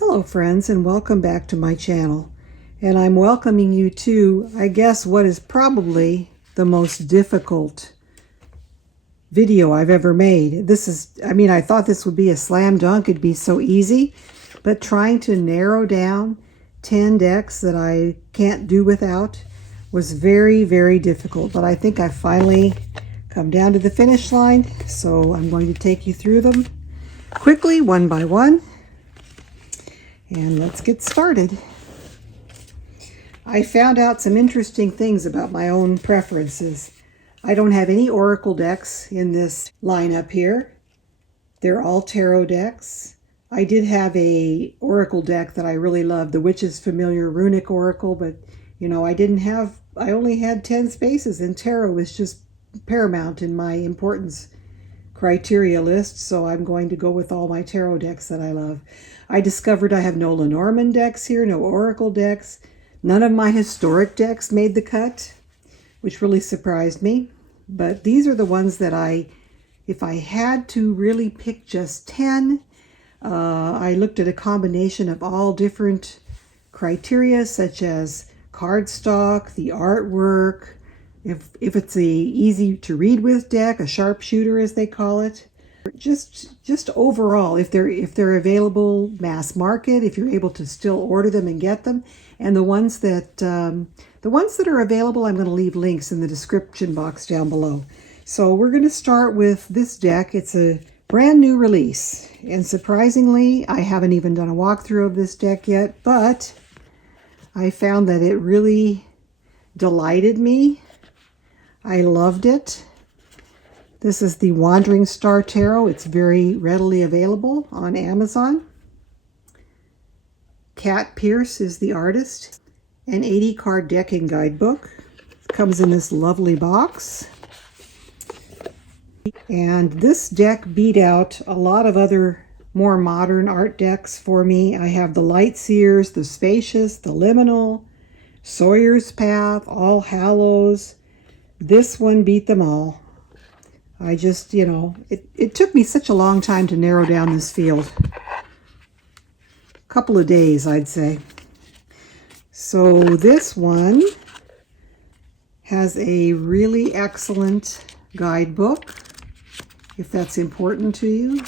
Hello friends, and welcome back to my channel. And I'm welcoming you to, I guess, what is probably the most difficult video I've ever made. I thought this would be a slam dunk. It'd be so easy, but trying to narrow down 10 decks that I can't do without was very, very difficult. But I think I finally come down to the finish line, so I'm going to take you through them quickly, one by one. And let's get started. I found out some interesting things about my own preferences. I don't have any oracle decks in this lineup here. They're all tarot decks. I did have a oracle deck that I really loved, the Witch's Familiar Runic Oracle, but I only had 10 spaces, and tarot was just paramount in my importance criteria list, so I'm going to go with all my tarot decks that I love. I discovered I have no Lenormand decks here, no oracle decks. None of my historic decks made the cut, which really surprised me. But these are the ones that if I had to really pick just 10, I looked at a combination of all different criteria, such as cardstock, the artwork, if it's a easy to read with deck, a sharpshooter as they call it. Just overall, if they're available mass market, if you're able to still order them and get them, and the ones that are available, I'm going to leave links in the description box down below. So we're going to start with this deck. It's a brand new release, and surprisingly, I haven't even done a walkthrough of this deck yet, but I found that it really delighted me. I loved it. This is the Wandering Star Tarot. It's very readily available on Amazon. Kat Pierce is the artist. An 80-card decking guidebook. It comes in this lovely box. And this deck beat out a lot of other more modern art decks for me. I have the Lightseers, the Spacious, the Liminal, Sawyer's Path, All Hallows. This one beat them all. I just, it took me such a long time to narrow down this field. A couple of days, I'd say. So this one has a really excellent guidebook, if that's important to you.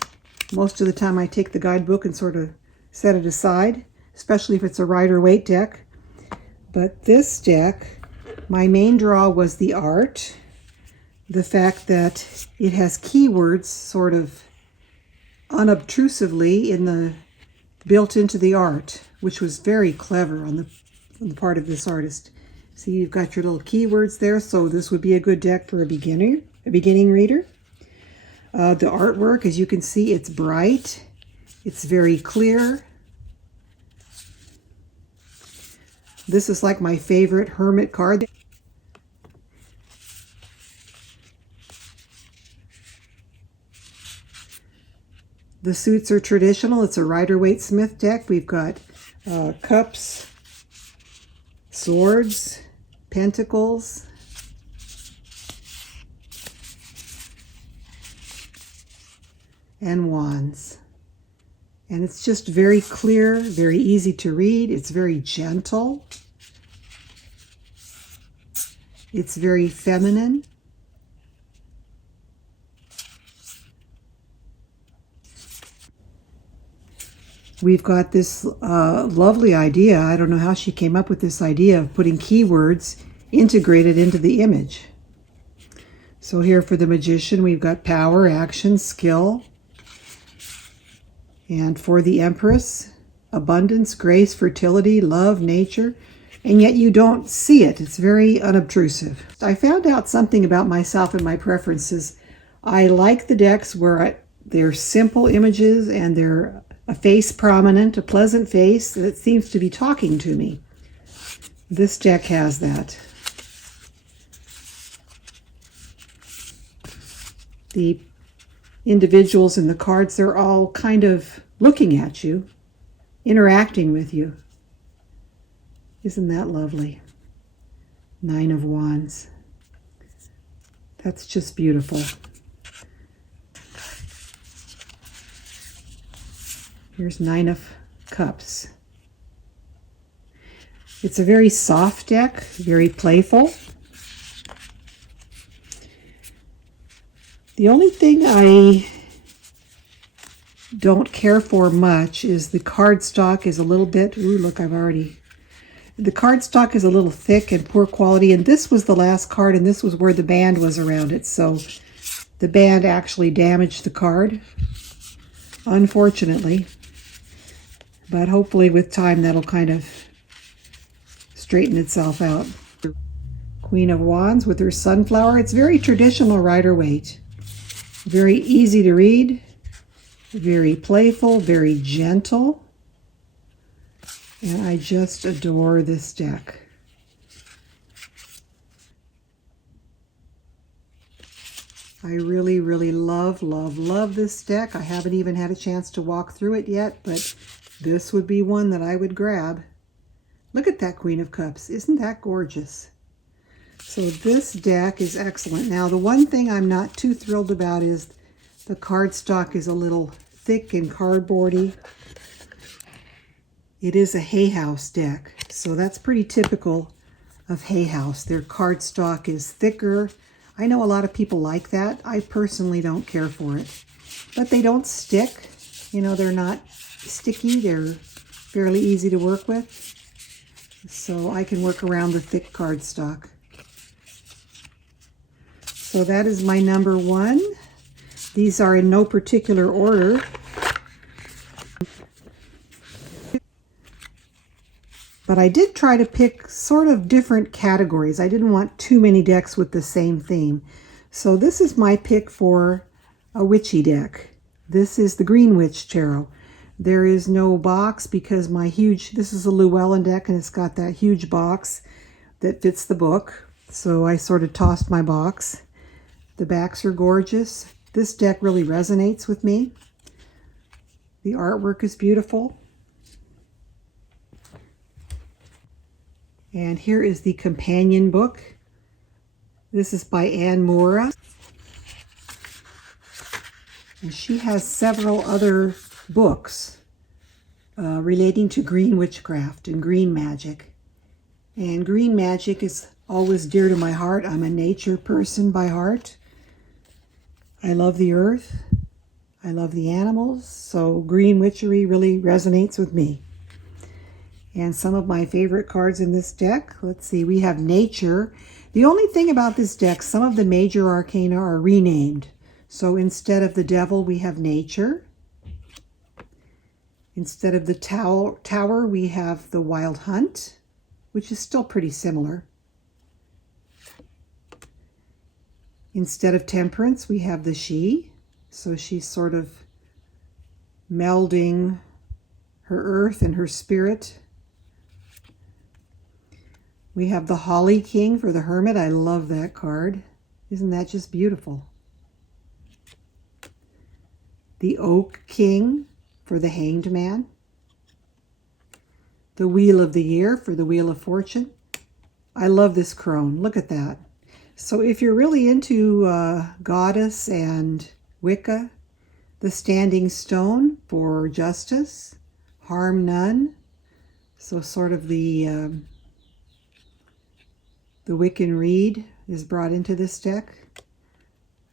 Most of the time I take the guidebook and sort of set it aside, especially if it's a Rider-Waite deck. But this deck, my main draw was the art. The fact that it has keywords sort of unobtrusively built into the art, which was very clever on the part of this artist. See, you've got your little keywords there, so this would be a good deck for a beginning reader. The artwork, as you can see, it's bright. It's very clear. This is like my favorite Hermit card. The suits are traditional. It's a Rider-Waite Smith deck. We've got cups, swords, pentacles, and wands. And it's just very clear, very easy to read. It's very gentle. It's very feminine. We've got this lovely idea. I don't know how she came up with this idea of putting keywords integrated into the image. So here for the Magician, we've got power, action, skill. And for the Empress, abundance, grace, fertility, love, nature. And yet you don't see it. It's very unobtrusive. I found out something about myself and my preferences. I like the decks where they're simple images and they're a face prominent, a pleasant face that seems to be talking to me. This deck has that. The individuals in the cards, they're all kind of looking at you, interacting with you. Isn't that lovely? 9 of Wands. That's just beautiful. Here's 9 of Cups. It's a very soft deck, very playful. The only thing I don't care for much is the cardstock is a little bit, ooh, look, the cardstock is a little thick and poor quality, and this was the last card, and this was where the band was around it, so the band actually damaged the card, unfortunately. But hopefully with time that'll kind of straighten itself out. Queen of Wands with her sunflower. It's very traditional Rider-Waite. Very easy to read, very playful, very gentle. And I just adore this deck. I really, really love this deck. I haven't even had a chance to walk through it yet, but this would be one that I would grab. Look at that Queen of Cups. Isn't that gorgeous? So this deck is excellent. Now, the one thing I'm not too thrilled about is the cardstock is a little thick and cardboardy. It is a Hay House deck, so that's pretty typical of Hay House. Their cardstock is thicker. I know a lot of people like that. I personally don't care for it. But they don't stick. You know, they're not sticky. They're fairly easy to work with. So I can work around the thick cardstock. So that is my number one. These are in no particular order. But I did try to pick sort of different categories. I didn't want too many decks with the same theme. So this is my pick for a witchy deck. This is the Green Witch Tarot. There is no box because this is a Llewellyn deck and it's got that huge box that fits the book. So I sort of tossed my box. The backs are gorgeous. This deck really resonates with me. The artwork is beautiful. And here is the companion book. This is by Anne Moore. And she has several other books relating to green witchcraft and green magic. And green magic is always dear to my heart. I'm a nature person by heart. I love the earth. I love the animals. So green witchery really resonates with me. And some of my favorite cards in this deck, let's see, we have nature. The only thing about this deck, some of the major arcana are renamed. So instead of the devil, we have nature. Instead of the tower, we have the wild hunt, which is still pretty similar. Instead of temperance, we have the she. So she's sort of melding her earth and her spirit. We have the Holly King for the Hermit. I love that card. Isn't that just beautiful? The Oak King for the Hanged Man. The Wheel of the Year for the Wheel of Fortune. I love this crone. Look at that. So if you're really into Goddess and Wicca, the Standing Stone for Justice. Harm None. So sort of the Wiccan Reed is brought into this deck.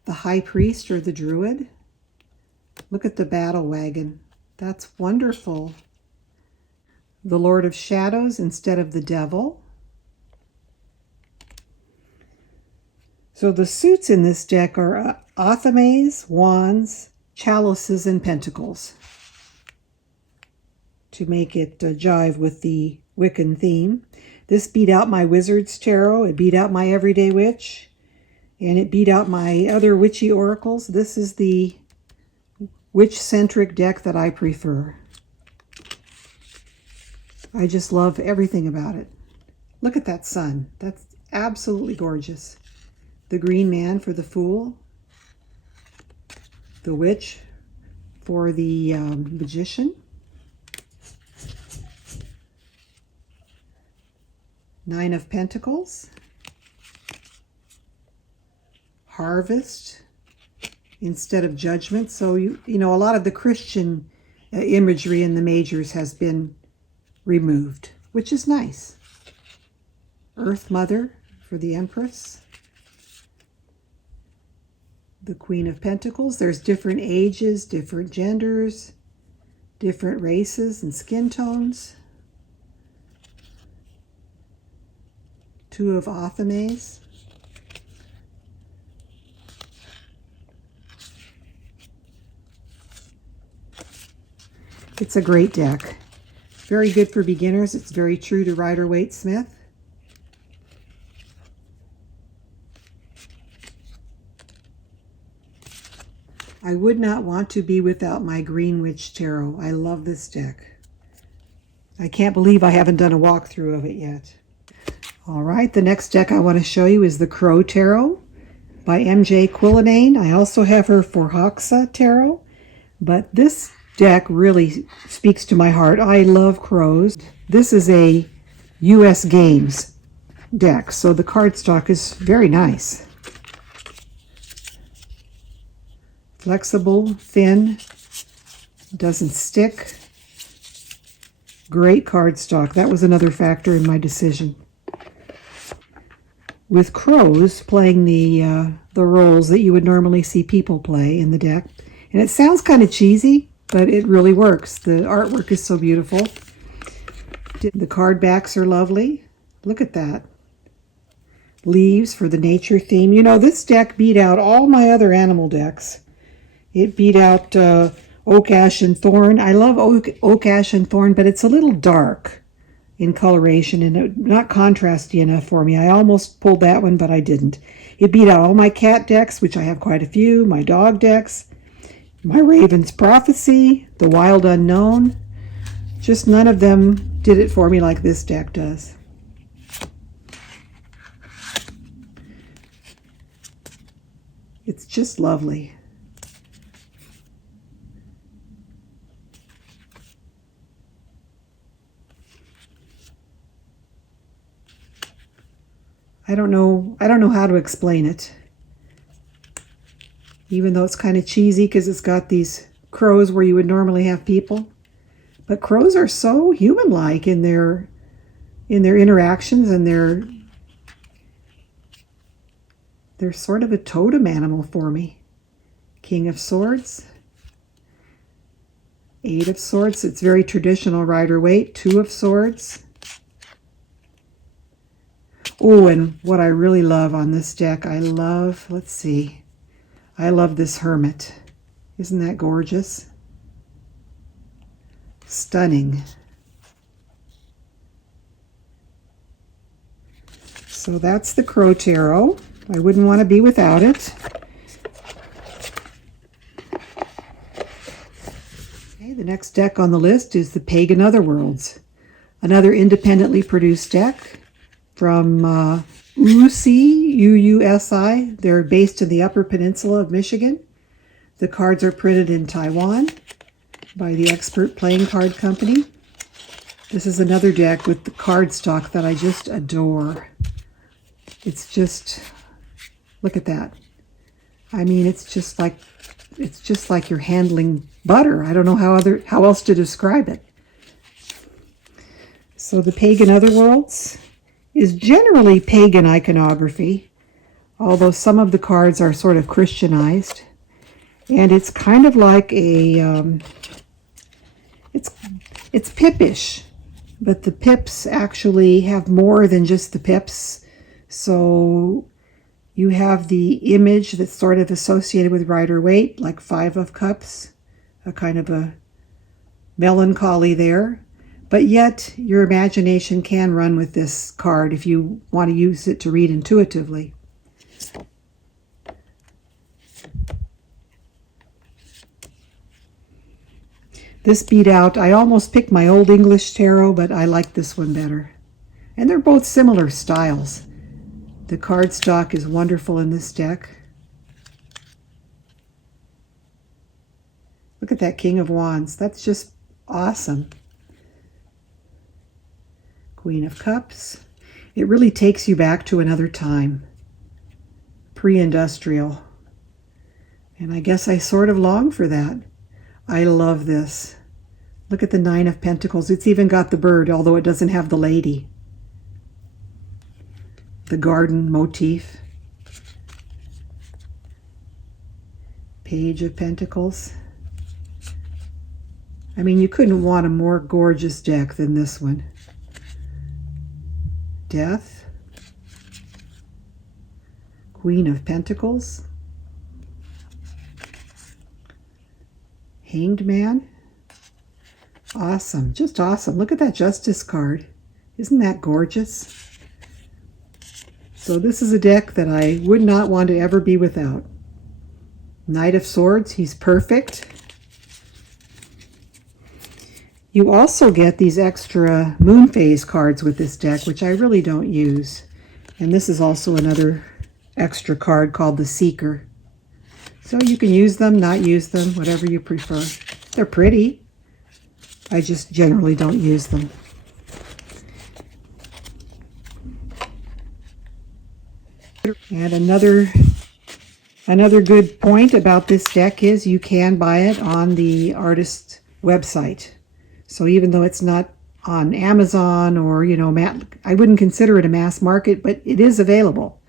The High Priest or the Druid. Look at the Battle Wagon. That's wonderful. The Lord of Shadows instead of the Devil. So the suits in this deck are Athames, Wands, Chalices, and Pentacles. To make it jive with the Wiccan theme. This beat out my Wizard's Tarot. It beat out my Everyday Witch. And it beat out my other witchy oracles. This is the witch-centric deck that I prefer. I just love everything about it. Look at that sun. That's absolutely gorgeous. The Green Man for the Fool. The Witch for the Magician. Nine of Pentacles. Harvest instead of Judgment. So, you know, a lot of the Christian imagery in the majors has been removed, which is nice. Earth Mother for the Empress. The Queen of Pentacles. There's different ages, different genders, different races and skin tones. Two of Athames. It's a great deck. Very good for beginners. It's very true to Rider-Waite-Smith. I would not want to be without my Green Witch Tarot. I love this deck. I can't believe I haven't done a walkthrough of it yet. All right, the next deck I want to show you is the Crow Tarot by M.J. Quillinane. I also have her for Hoxa Tarot, but this deck really speaks to my heart. I love crows. This is a U.S. Games deck, so the cardstock is very nice. Flexible, thin, doesn't stick. Great cardstock. That was another factor in my decision. With crows playing the roles that you would normally see people play in the deck. And it sounds kind of cheesy, but it really works. The artwork is so beautiful. The card backs are lovely. Look at that. Leaves for the nature theme. You know, this deck beat out all my other animal decks. It beat out Oak, Ash, and Thorn. I love Oak, Ash, and Thorn, but it's a little dark in coloration and not contrasty enough for me. I almost pulled that one, but I didn't. It beat out all my cat decks, which I have quite a few, my dog decks, my Raven's Prophecy, the Wild Unknown. Just none of them did it for me like this deck does. It's just lovely. I don't know how to explain it. Even though it's kind of cheesy because it's got these crows where you would normally have people. But crows are so human-like in their interactions, and they're sort of a totem animal for me. King of Swords. 8 of Swords. It's very traditional Rider-Waite. 2 of Swords. Oh, and what I really love on this deck, let's see. I love this Hermit. Isn't that gorgeous? Stunning. So that's the Crow Tarot. I wouldn't want to be without it. Okay, the next deck on the list is the Pagan Otherworlds. Another independently produced deck from UUSI, UUSI. They're based in the Upper Peninsula of Michigan. The cards are printed in Taiwan by the Expert Playing Card Company. This is another deck with the cardstock that I just adore. It's just, look at that. I mean, it's just like you're handling butter. I don't know how else to describe it. So the Pagan Otherworlds is generally pagan iconography, although some of the cards are sort of Christianized. And it's kind of like a, it's pippish, but the pips actually have more than just the pips. So you have the image that's sort of associated with Rider-Waite, like 5 of Cups, a kind of a melancholy there. But yet, your imagination can run with this card if you want to use it to read intuitively. This beat out, I almost picked my Old English Tarot, but I like this one better. And they're both similar styles. The cardstock is wonderful in this deck. Look at that King of Wands. That's just awesome. Queen of Cups. It really takes you back to another time, pre-industrial. And I guess I sort of long for that. I love this. Look at the Nine of Pentacles. It's even got the bird, although it doesn't have the lady. The garden motif. Page of Pentacles. I mean, you couldn't want a more gorgeous deck than this one. Death. Queen of Pentacles. Hanged Man. Awesome, just awesome. Look at that Justice card. Isn't that gorgeous? So this is a deck that I would not want to ever be without. Knight of Swords, he's perfect. You also get these extra moon phase cards with this deck, which I really don't use. And this is also another extra card called the Seeker. So you can use them, not use them, whatever you prefer. They're pretty. I just generally don't use them. And another good point about this deck is you can buy it on the artist website. So even though it's not on Amazon or, you know, I wouldn't consider it a mass market, but it is available.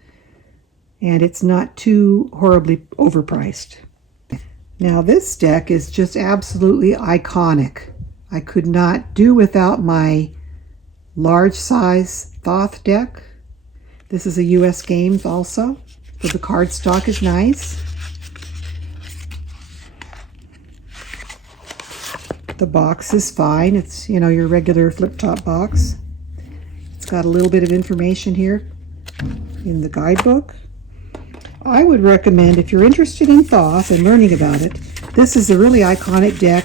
And it's not too horribly overpriced. Now this deck is just absolutely iconic. I could not do without my large size Thoth deck. This is a US Games also, so the cardstock is nice. The box is fine. It's, you know, your regular flip-top box. It's got a little bit of information here in the guidebook. I would recommend, if you're interested in Thoth and learning about it, this is a really iconic deck.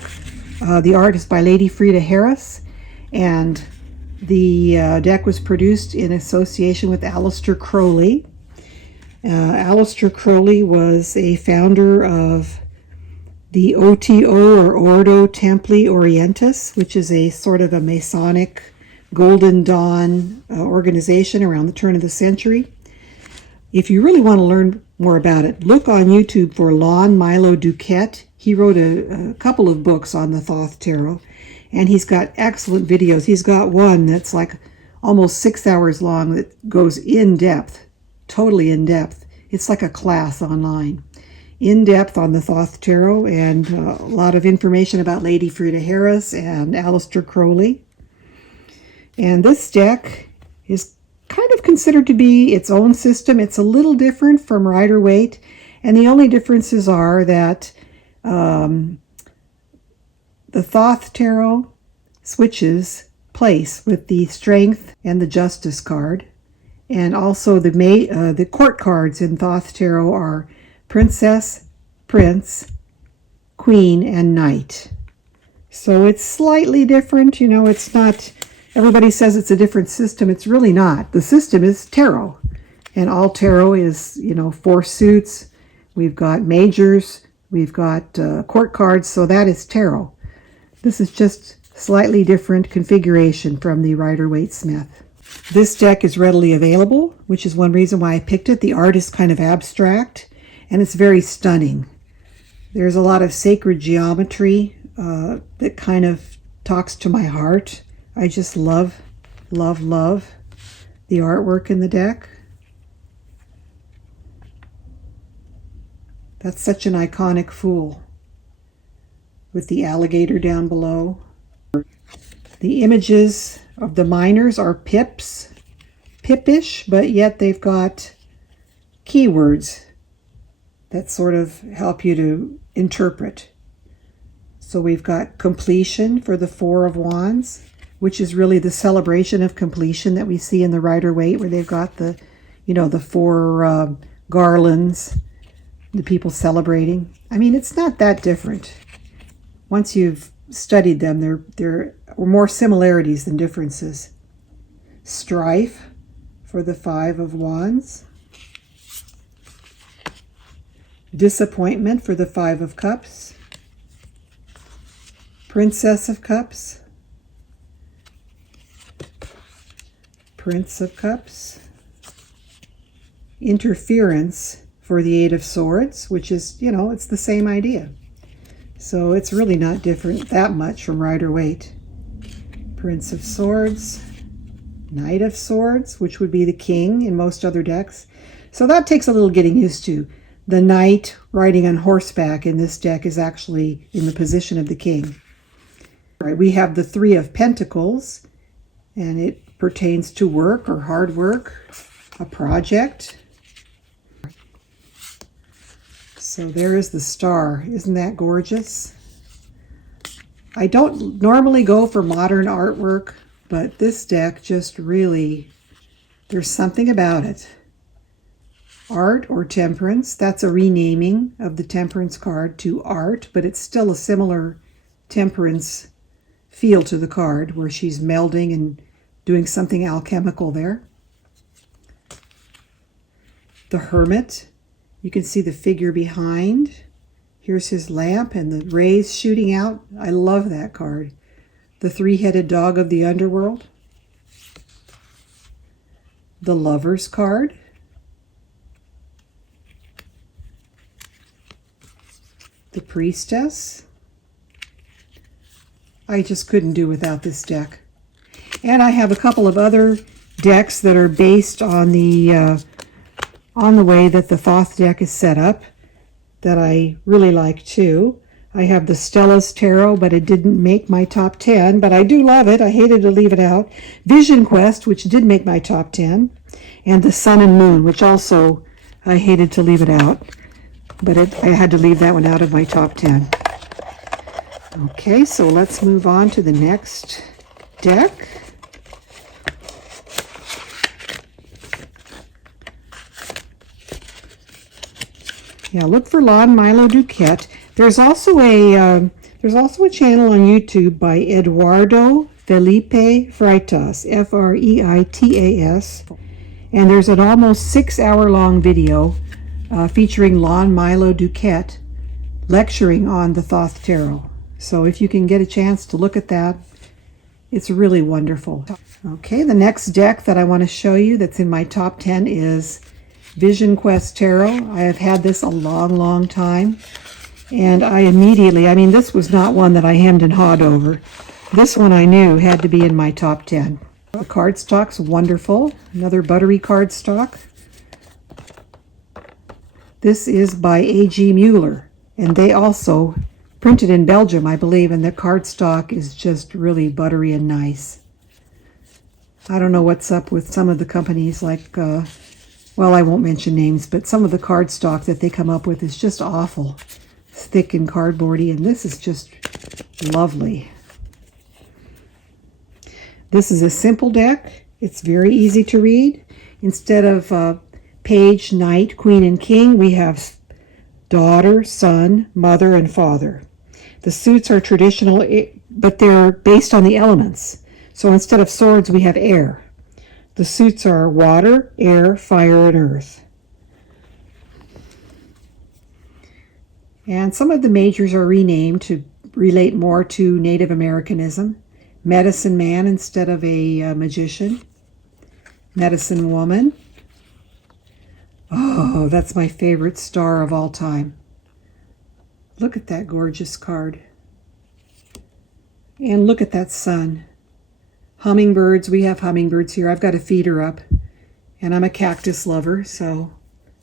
The art is by Lady Frida Harris, and the deck was produced in association with Aleister Crowley. Aleister Crowley was a founder of the OTO, or Ordo Templi Orientis, which is a sort of a Masonic Golden Dawn organization around the turn of the century. If you really want to learn more about it, look on YouTube for Lon Milo Duquette. He wrote a couple of books on the Thoth Tarot, and he's got excellent videos. He's got one that's like almost 6 hours long that goes in depth, totally in depth. It's like a class online. In depth on the Thoth Tarot, and a lot of information about Lady Frida Harris and Aleister Crowley. And this deck is kind of considered to be its own system. It's a little different from Rider-Waite, and the only differences are that the Thoth Tarot switches place with the Strength and the Justice card, and also the court cards in Thoth Tarot are Princess, Prince, Queen, and Knight. So it's slightly different. You know, it's not, everybody says it's a different system. It's really not. The system is tarot, and all tarot is, you know, 4 suits. We've got majors. We've got court cards, so that is tarot. This is just slightly different configuration from the Rider-Waite-Smith. This deck is readily available, which is one reason why I picked it. The art is kind of abstract, and it's very stunning. There's a lot of sacred geometry that kind of talks to my heart. I just love, love, love the artwork in the deck. That's such an iconic fool with the alligator down below. The images of the miners are pips, pippish, but yet they've got keywords that sort of help you to interpret. So we've got completion for the 4 of Wands, which is really the celebration of completion that we see in the Rider-Waite, where they've got the, you know, the 4 garlands, the people celebrating. I mean, it's not that different. Once you've studied them, there are more similarities than differences. Strife for the 5 of Wands. Disappointment for the 5 of Cups. Princess of Cups. Prince of Cups. Interference for the 8 of Swords, which is, you know, it's the same idea. So it's really not different that much from Rider-Waite. Prince of Swords, Knight of Swords, which would be the king in most other decks. So that takes a little getting used to. The knight riding on horseback in this deck is actually in the position of the king. All right, we have the Three of Pentacles, and it pertains to work or hard work, a project. So there is the Star. Isn't that gorgeous? I don't normally go for modern artwork, but this deck just really, there's something about it. Art or Temperance, that's a renaming of the Temperance card to Art, but it's still a similar Temperance feel to the card where she's melding and doing something alchemical there. The Hermit, you can see the figure behind. Here's his lamp and the rays shooting out. I love that card. The Three-Headed Dog of the Underworld. The Lovers card. The Priestess. I just couldn't do without this deck. And I have a couple of other decks that are based on the way that the Thoth deck is set up that I really like too. I have the Stella's Tarot, but it didn't make my top 10, but I do love it. I hated to leave it out. Vision Quest, which did make my top 10, and the Sun and Moon, which also I hated to leave it out, but I had to leave that one out of my top 10. Okay, so let's move on to the next deck. Yeah, look for Lon Milo Duquette. There's also a channel on YouTube by Eduardo Felipe Freitas, Freitas, and there's an almost 6-hour-long video featuring Lon Milo Duquette lecturing on the Thoth Tarot. So if you can get a chance to look at that, it's really wonderful. Okay, the next deck that I want to show you that's in my top 10 is Vision Quest Tarot. I have had this a long time, and this was not one that I hemmed and hawed over. This one I knew had to be in my top 10. The cardstock's wonderful. Another buttery cardstock. This is by A.G. Mueller, and they also printed in Belgium, I believe, and the cardstock is just really buttery and nice. I don't know what's up with some of the companies like, well, I won't mention names, but some of the cardstock that they come up with is just awful. It's thick and cardboardy, and this is just lovely. This is a simple deck. It's very easy to read. Instead of page, knight, queen, and king, we have daughter, son, mother, and father. The suits are traditional, but they're based on the elements. So instead of swords, we have air. The suits are water, air, fire, and earth. And some of the majors are renamed to relate more to Native Americanism. Medicine Man instead of a magician. Medicine Woman. Oh, that's my favorite star of all time. Look at that gorgeous card. And look at that sun. Hummingbirds, we have hummingbirds here. I've got a feeder up, and I'm a cactus lover, so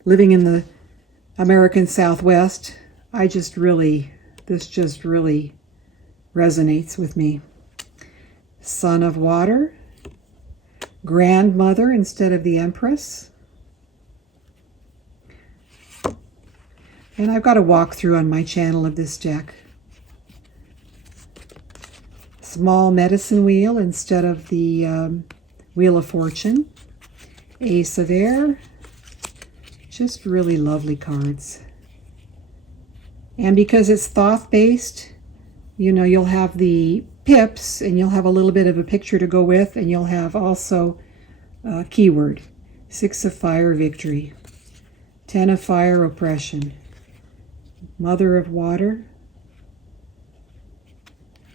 living in the American Southwest, this just really resonates with me. Son of Water, Grandmother instead of the Empress. And I've got a walkthrough on my channel of this deck. Small Medicine Wheel instead of the Wheel of Fortune. Ace of Air. Just really lovely cards. And because it's Thoth based, you'll have the pips, and you'll have a little bit of a picture to go with, and you'll have also a keyword. 6 of Fire, Victory. 10 of Fire, Oppression. Mother of Water.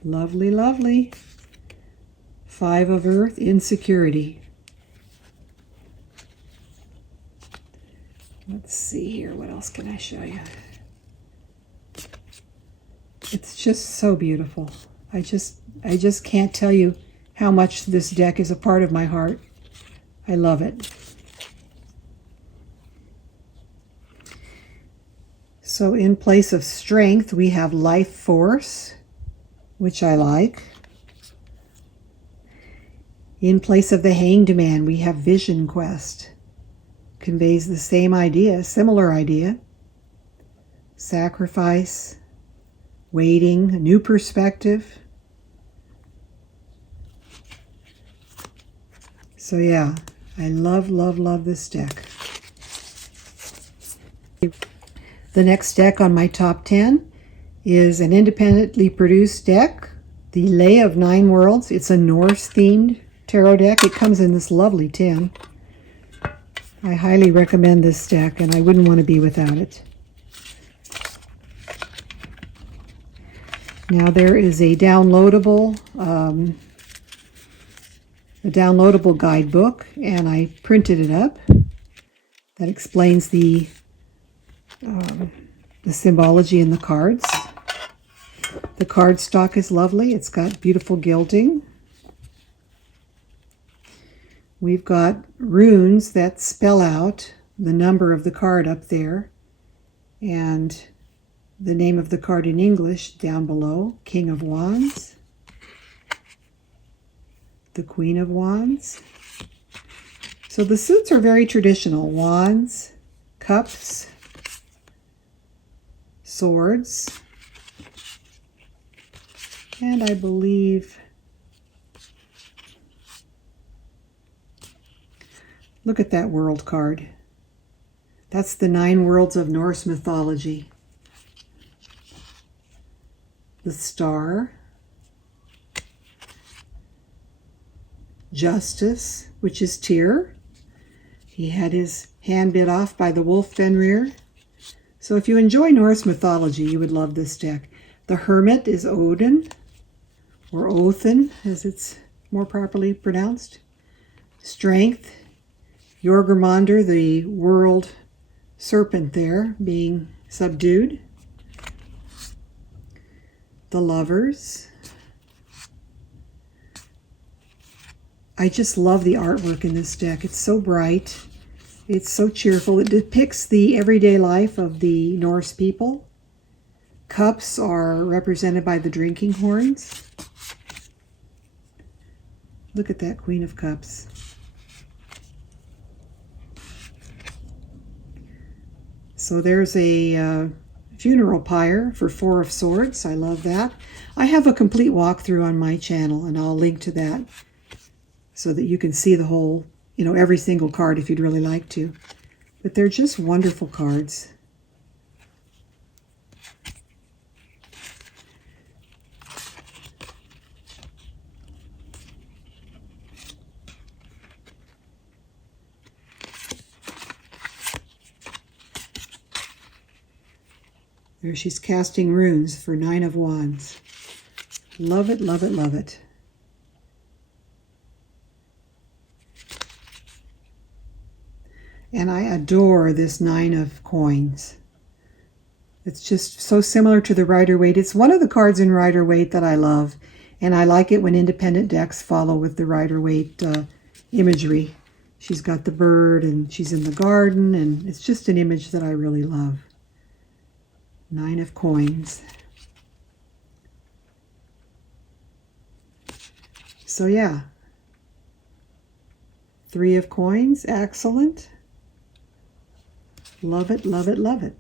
Lovely, lovely. 5 of Earth, Insecurity. Let's see here, what else can I show you? It's just so beautiful. I just can't tell you how much this deck is a part of my heart. I love it. So in place of strength, we have life force, which I like. In place of the hanged man, we have vision quest. Conveys the same idea, similar idea. Sacrifice, waiting, a new perspective. So yeah, I love, love, love this deck. The next deck on my top 10 is an independently produced deck, the Lay of Nine Worlds. It's a Norse-themed tarot deck. It comes in this lovely tin. I highly recommend this deck, and I wouldn't want to be without it. Now there is a downloadable guidebook, and I printed it up. That explains the symbology in the cards. The cardstock is lovely. It's got beautiful gilding. We've got runes that spell out the number of the card up there and the name of the card in English down below. King of Wands, the Queen of Wands. So the suits are very traditional. Wands, cups, swords, and I believe, look at that world card. That's the 9 worlds of Norse mythology. The star, justice, which is Tyr. He had his hand bit off by the wolf Fenrir. So if you enjoy Norse mythology, you would love this deck. The hermit is Odin, or Othin, as it's more properly pronounced. Strength, Jorgurmandr, the world serpent there, being subdued. The lovers. I just love the artwork in this deck. It's so bright. It's so cheerful. It depicts the everyday life of the Norse people. Cups are represented by the drinking horns. Look at that Queen of Cups. So there's a funeral pyre for 4 of Swords. I love that. I have a complete walkthrough on my channel, and I'll link to that so that you can see the whole, every single card if you'd really like to. But they're just wonderful cards. There she's casting runes for 9 of Wands. Love it, love it, love it. And I adore this 9 of Coins. It's just so similar to the Rider-Waite. It's one of the cards in Rider-Waite that I love. And I like it when independent decks follow with the Rider-Waite imagery. She's got the bird and she's in the garden, and it's just an image that I really love. 9 of Coins. So yeah. 3 of Coins, excellent. Love it, love it, love it.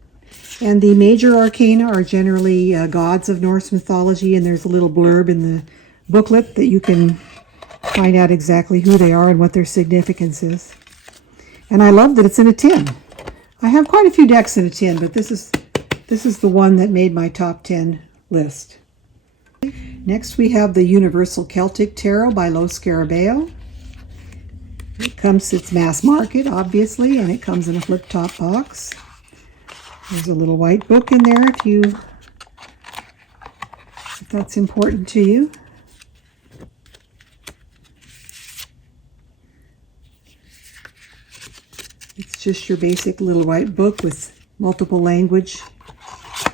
And the major arcana are generally gods of Norse mythology, and there's a little blurb in the booklet that you can find out exactly who they are and what their significance is. And I love that it's in a tin. I have quite a few decks in a tin, but this is the one that made my top 10 list. Next we have the Universal Celtic Tarot by Los Scarabeo. It's mass market, obviously, and it comes in a flip-top box. There's a little white book in there if that's important to you. It's just your basic little white book with multiple language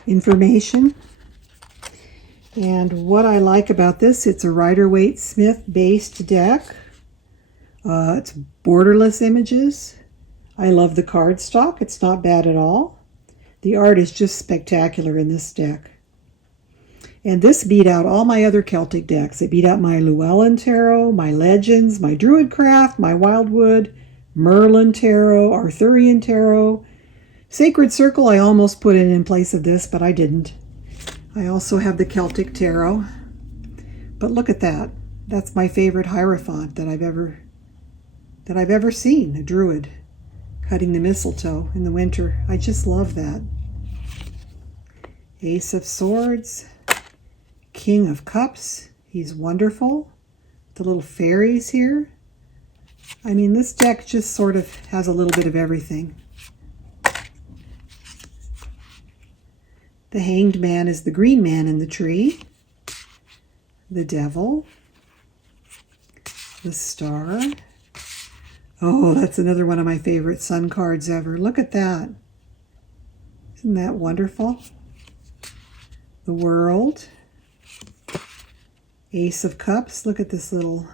information. And what I like about this, it's a Rider-Waite-Smith based deck. It's borderless images. I love the cardstock. It's not bad at all. The art is just spectacular in this deck. And this beat out all my other Celtic decks. It beat out my Llewellyn Tarot, my Legends, my Druidcraft, my Wildwood, Merlin Tarot, Arthurian Tarot. Sacred Circle, I almost put it in place of this, but I didn't. I also have the Celtic Tarot. But look at that. That's my favorite Hierophant that I've ever seen, a druid cutting the mistletoe in the winter. I just love that. Ace of Swords, King of Cups. He's wonderful. The little fairies here. I mean, this deck just sort of has a little bit of everything. The Hanged Man is the green man in the tree. The Devil. The Star. Oh, that's another one of my favorite sun cards ever. Look at that. Isn't that wonderful? The World. Ace of Cups. Look at this little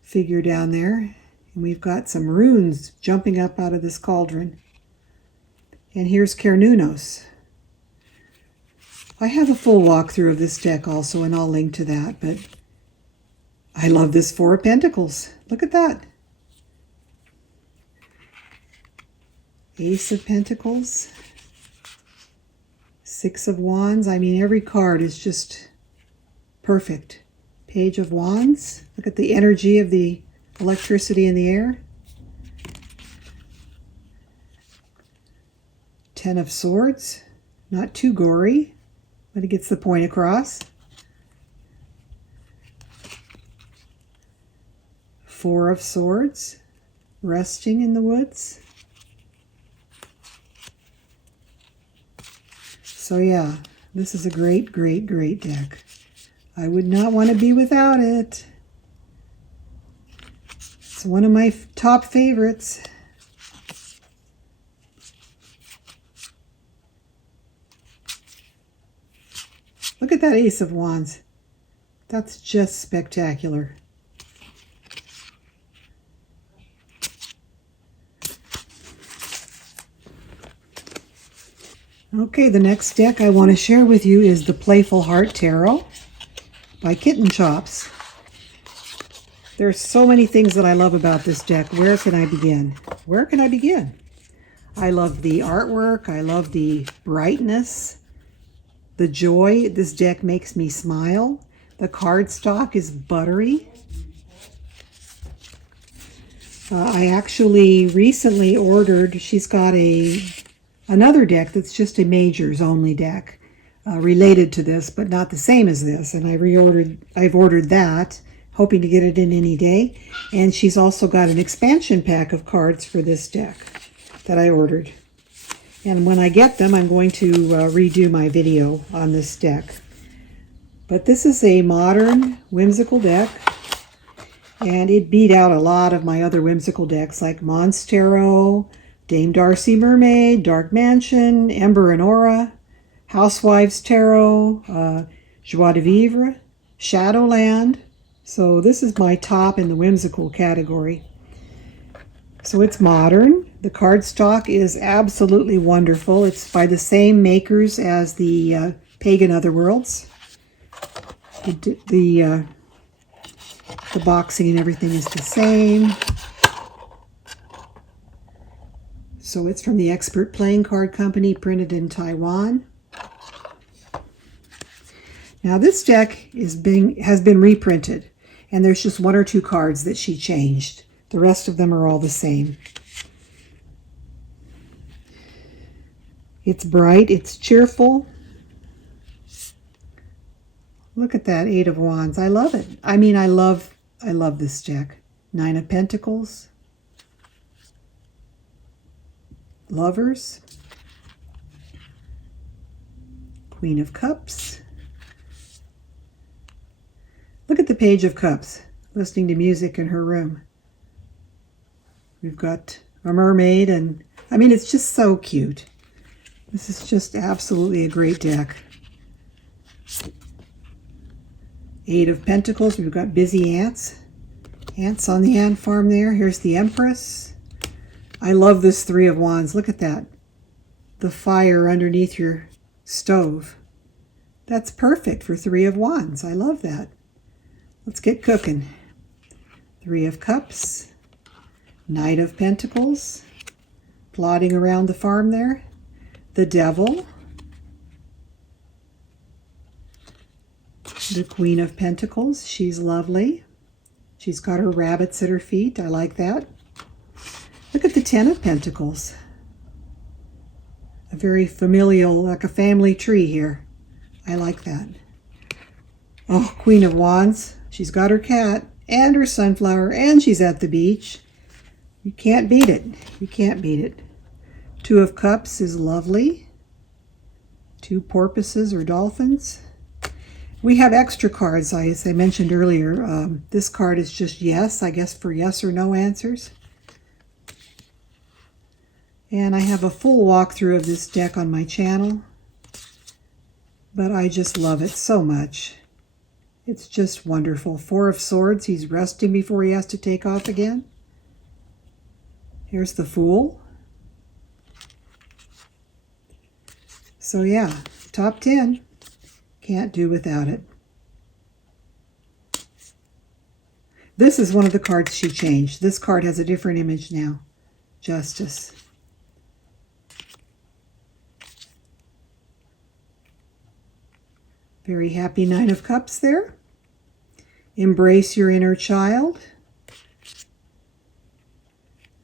figure down there. And we've got some runes jumping up out of this cauldron. And here's Cernunnos. I have a full walkthrough of this deck also, and I'll link to that. But I love this Four of Pentacles. Look at that. Ace of Pentacles. Six of Wands. I mean, every card is just perfect. Page of Wands. Look at the energy of the electricity in the air. Ten of Swords. Not too gory, but it gets the point across. Four of Swords. Resting in the woods. So yeah, this is a great, great, great deck. I would not want to be without it. It's one of my top favorites. Look at that Ace of Wands. That's just spectacular. Okay, the next deck I want to share with you is the Playful Heart Tarot by Kitten Chops. There's so many things that I love about this deck. Where can I begin? Where can I begin? I love the artwork. I love the brightness, the joy. This deck makes me smile. The cardstock is buttery. I actually recently ordered, she's got another deck that's just a majors only deck related to this, but not the same as this. And I've ordered that, hoping to get it in any day. And she's also got an expansion pack of cards for this deck that I ordered. And when I get them, I'm going to redo my video on this deck. But this is a modern, whimsical deck. And it beat out a lot of my other whimsical decks like Mons Tarot, Dame Darcy Mermaid, Dark Mansion, Ember and Aura, Housewives Tarot, Joie de Vivre, Shadowland. So this is my top in the whimsical category. So it's modern. The cardstock is absolutely wonderful. It's by the same makers as the Pagan Otherworlds. The boxing and everything is the same. So it's from the Expert Playing Card Company, printed in Taiwan. Now this deck has been reprinted, and there's just one or two cards that she changed. The rest of them are all the same. It's bright, it's cheerful. Look at that Eight of Wands. I love it. I mean, I love this deck. Nine of Pentacles. Lovers. Queen of Cups. Look at the Page of Cups, listening to music in her room. We've got a mermaid, and I mean, it's just so cute. This is just absolutely a great deck. Eight of Pentacles. We've got busy ants. Ants on the ant farm there. Here's the Empress. I love this Three of Wands. Look at that. The fire underneath your stove. That's perfect for Three of Wands. I love that. Let's get cooking. Three of Cups. Knight of Pentacles. Plodding around the farm there. The Devil. The Queen of Pentacles. She's lovely. She's got her rabbits at her feet. I like that. Look at the Ten of Pentacles. A very familial, like a family tree here. I like that. Oh, Queen of Wands. She's got her cat and her sunflower, and she's at the beach. You can't beat it. You can't beat it. Two of Cups is lovely. Two porpoises or dolphins. We have extra cards, as I mentioned earlier. This card is just yes, I guess, for yes or no answers. And I have a full walkthrough of this deck on my channel. But I just love it so much. It's just wonderful. Four of Swords. He's resting before he has to take off again. Here's the Fool. So yeah, top 10. Can't do without it. This is one of the cards she changed. This card has a different image now. Justice. Very happy Nine of Cups there. Embrace your inner child.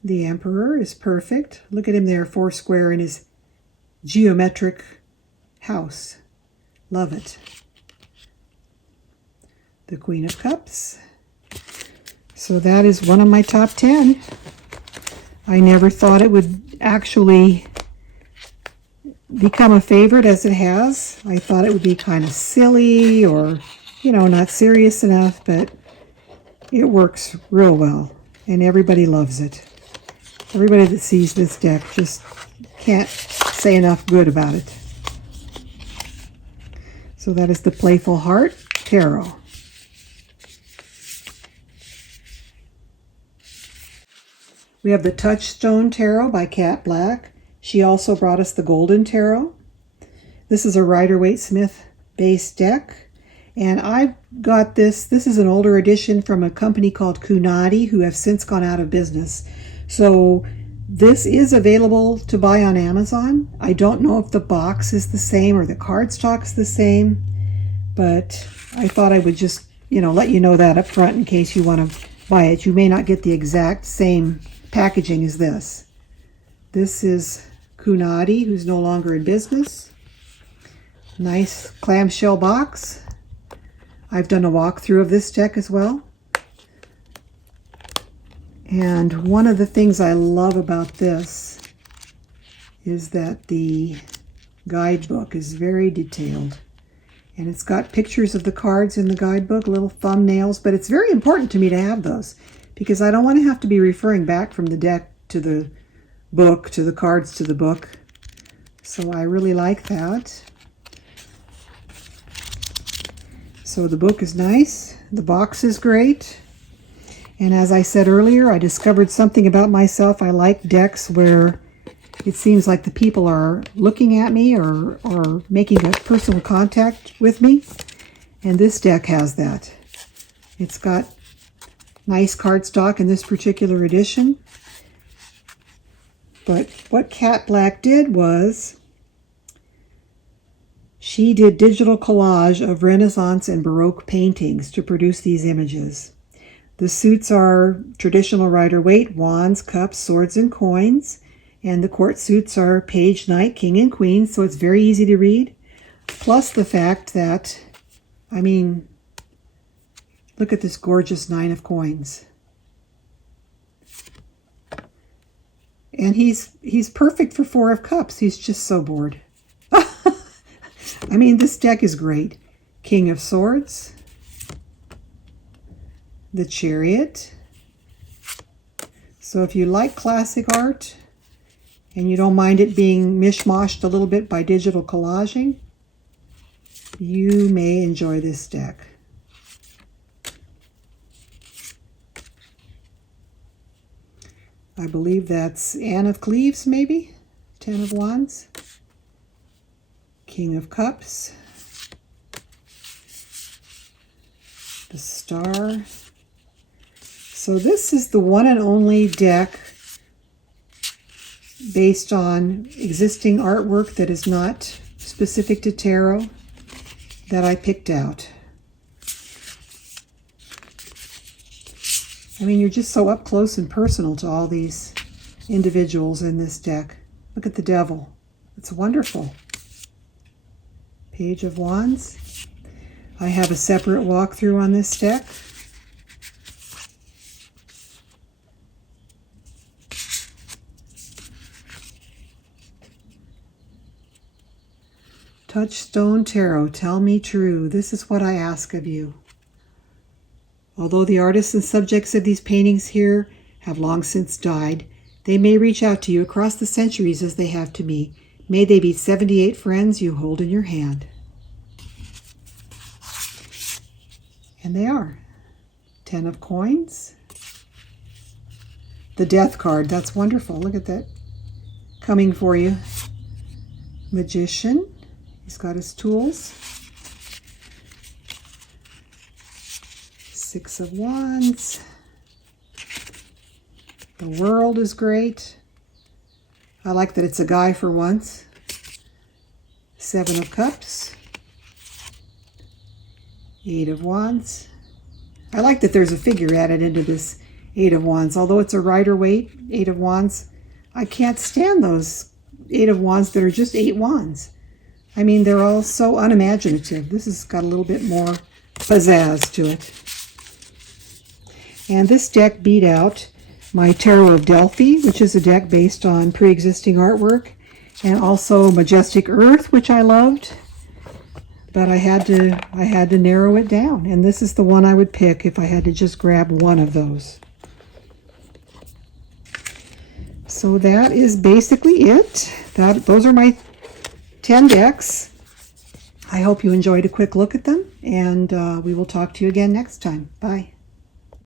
The Emperor is perfect. Look at him there, four square in his geometric house. Love it. The Queen of Cups. So that is one of my top 10. I never thought it would actually become a favorite as it has. I thought it would be kind of silly or, you know, not serious enough, but it works real well and everybody loves it. Everybody that sees this deck just can't say enough good about it. So that is the Playful Heart Tarot. We have the Touchstone Tarot by Kat Black. She also brought us the Golden Tarot. This is a Rider-Waite-Smith based deck. And I got this. This is an older edition from a company called Kunadi, who have since gone out of business. So this is available to buy on Amazon. I don't know if the box is the same or the cardstock's the same, but I thought I would just, let you know that up front in case you want to buy it. You may not get the exact same packaging as this. This is Kunadi, who's no longer in business. Nice clamshell box. I've done a walkthrough of this deck as well. And one of the things I love about this is that the guidebook is very detailed. And it's got pictures of the cards in the guidebook, little thumbnails, but it's very important to me to have those because I don't want to have to be referring back from the deck to the book, to the cards, to the book. So I really like that. So the book is nice. The box is great. And as I said earlier, I discovered something about myself. I like decks where it seems like the people are looking at me or making a personal contact with me. And this deck has that. It's got nice cardstock in this particular edition. But what Kat Black did was she did digital collage of Renaissance and Baroque paintings to produce these images. The suits are traditional Rider-Waite, wands, cups, swords, and coins. And the court suits are page, knight, king, and queen, so it's very easy to read. Plus the fact that, look at this gorgeous 9 of coins. And he's perfect for 4 of cups. He's just so bored. This deck is great. King of Swords. The Chariot. So if you like classic art and you don't mind it being mishmashed a little bit by digital collaging, You may enjoy this deck. I believe that's Anne of Cleves, maybe? 10 of Wands. King of Cups. The Star. So this is the one and only deck based on existing artwork that is not specific to tarot that I picked out. I mean, you're just so up close and personal to all these individuals in this deck. Look at the Devil. It's wonderful. Page of Wands. I have a separate walkthrough on this deck. Touchstone Tarot, tell me true. This is what I ask of you. Although the artists and subjects of these paintings here have long since died, they may reach out to you across the centuries as they have to me. May they be 78 friends you hold in your hand. And they are. 10 of Coins. The Death card, that's wonderful. Look at that coming for you. Magician, he's got his tools. 6 of Wands. The World is great. I like that it's a guy for once. 7 of Cups. 8 of Wands. I like that there's a figure added into this 8 of Wands. Although it's a Rider-Waite 8 of Wands, I can't stand those 8 of Wands that are just 8 wands. I mean, they're all so unimaginative. This has got a little bit more pizzazz to it. And this deck beat out my Tarot of Delphi, which is a deck based on pre-existing artwork, and also Majestic Earth, which I loved. But I had to narrow it down, and this is the one I would pick if I had to just grab one of those. So that is basically it. Those are my 10 decks. I hope you enjoyed a quick look at them, and we will talk to you again next time. Bye.